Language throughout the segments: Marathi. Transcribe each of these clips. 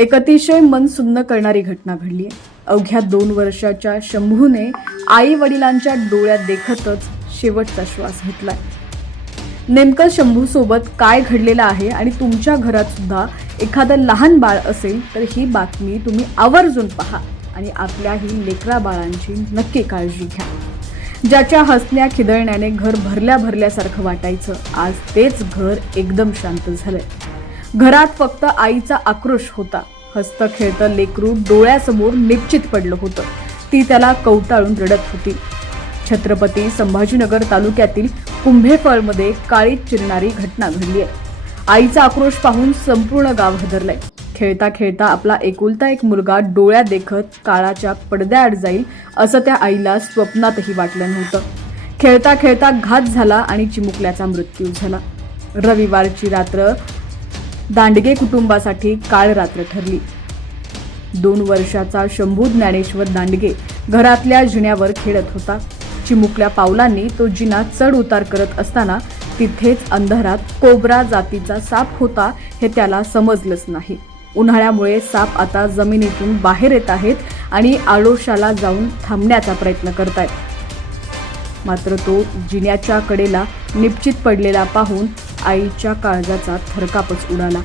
एक अतिशय मन सुन्न करणारी घटना घडली आहे। अवघ्या 2 वर्षाच्या शंभूने आई वडिलांच्या डोळ्यात देखतच शेवटचा श्वास घेतलाय। नेमकं शंभू सोबत काय घडलेलं आहे आणि तुमच्या घरात सुद्धा एखादं लहान बाळ असेल तर ही बातमी तुम्ही आवर्जून पहा आणि आपल्या ही लेकरा बाळांची नक्की काळजी घ्या। ज्याच्या हसण्या खिदळण्याने घर भरल्यासारखं वाटायचं, आज तेच घर एकदम शांत झालंय। घरात फक्त आईचा आक्रोश होता। हसतं खेळतं लेकरू डोळ्यासमोर निश्चित पडलं होतं। ती त्याला कवटाळून रडत होती। छत्रपती संभाजीनगर तालुक्यातील कुंभेफळमध्ये काळीत चिरणारी घटना घडली आहे। आईचा आक्रोश पाहून संपूर्ण गाव हादरलंय। खेळता खेळता आपला एकुलता एक मुलगा डोळ्यात देखत काळाच्या पडद्याआड जाईल असं त्या आईला स्वप्नातही वाटलं नव्हतं। खेळता खेळता घात झाला आणि चिमुकल्याचा मृत्यू झाला। रविवारची रात्र दांडगे कुटुंबासाठी काळ रात्र ठरली। 2 वर्षाचा शंभू ज्ञानेश्वर दांडगे घरातल्या जिन्यावर खेळत होता। चिमुकल्या पावलांनी तो जिना चढ उतार करत असताना तिथेच अंधारात कोब्रा जातीचा साप होता हे त्याला समजलंच नाही। उन्हाळ्यामुळे साप आता जमिनीतून बाहेर येत आहेत आणि आडोशाला जाऊन थांबण्याचा प्रयत्न करतायत। मात्र तो जिन्याच्या कडेला निश्चित पडलेला पाहून आईच्या काळजाचा थरकापच उडाला।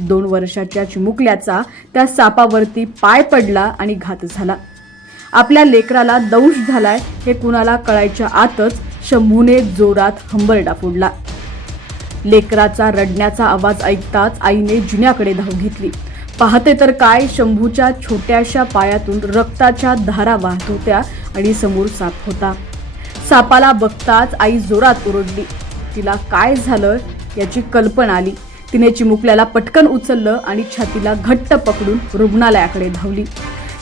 2 वर्षाच्या चिमुकल्याचा त्या सापावरती पाय पडला आणि घात झाला। आपल्या लेकराला दंश झालाय हे कुणाला कळायच्या आतच शंभूने जोरात हंबरडा फोडला। लेकराचा रडण्याचा आवाज ऐकताच आईने जिन्याकडे धाव घेतली। पाहते तर काय, शंभूच्या छोट्याशा पायातून रक्ताच्या धारा वाहत होत्या आणि समोर साप होता। सापाला बघताच आई जोरात ओरडली। तिला काय झालं याची कल्पना आली। तिने चिमुकल्याला पटकन उचललं आणि छातीला घट्ट पकडून रुग्णालयाकडे धावली।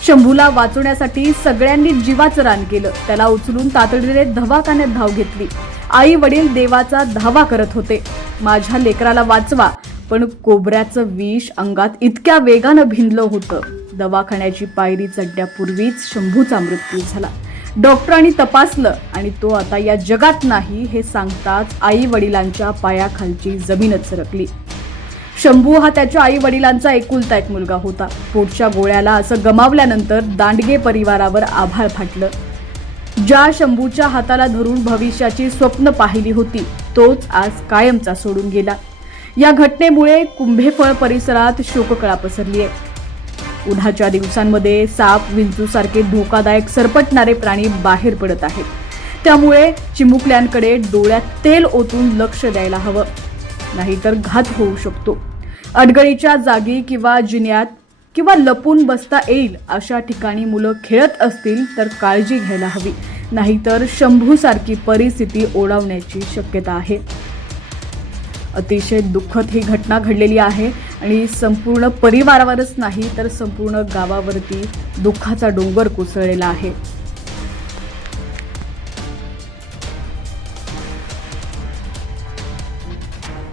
शंभूला वाचवण्यासाठी सगळ्यांनी जीवाचं रान केलं। त्याला उचलून तातडीने दवाखान्यात धाव घेतली। आई वडील देवाचा धावा करत होते, माझ्या लेकराला वाचवा, पण कोबऱ्याचं विष अंगात इतक्या वेगानं भिनलं होतं। दवाखान्याची पायरी चढण्यापूर्वीच शंभूचा मृत्यू झाला। डॉक्टरांनी तपासलं आणि तो आता या जगात नाही हे सांगताच आई वडिलांच्या पायाखालची जमीनच सरकली। शंभू हा त्याच्या आई वडिलांचा एकुलता एक मुलगा होता। पोटच्या गोळ्याला असं गमावल्यानंतर दांडगे परिवारावर आभाळ फाटलं। ज्या शंभूच्या हाताला धरून भविष्याची स्वप्न पाहिली होती तोच आज कायमचा सोडून गेला। या घटनेमुळे कुंभेफळ परिसरात शोककळा पसरली आहे। उन्हाच्या दिवसांमध्ये साप, विंचूसारखे धोकादायक सरपटणारे प्राणी बाहेर पडत आहेत। त्यामुळे चिमुकल्यांकडे डोळ्यात तेल ओतून लक्ष द्यायला हवं, नाहीतर घात होऊ शकतो। अडगळीच्या जागी किंवा जिन्यात किंवा लपून बसता येईल अशा ठिकाणी मुलं खेळत असतील तर काळजी घ्यायला हवी, नाहीतर शंभूसारखी परिस्थिती ओढावण्याची शक्यता आहे। अतिशय दुःखद ही घटना घडलेली आहे आणि संपूर्ण परिवारावरच नाही तर संपूर्ण गावावरती दुःखाचा डोंगर कोसळलेला आहे।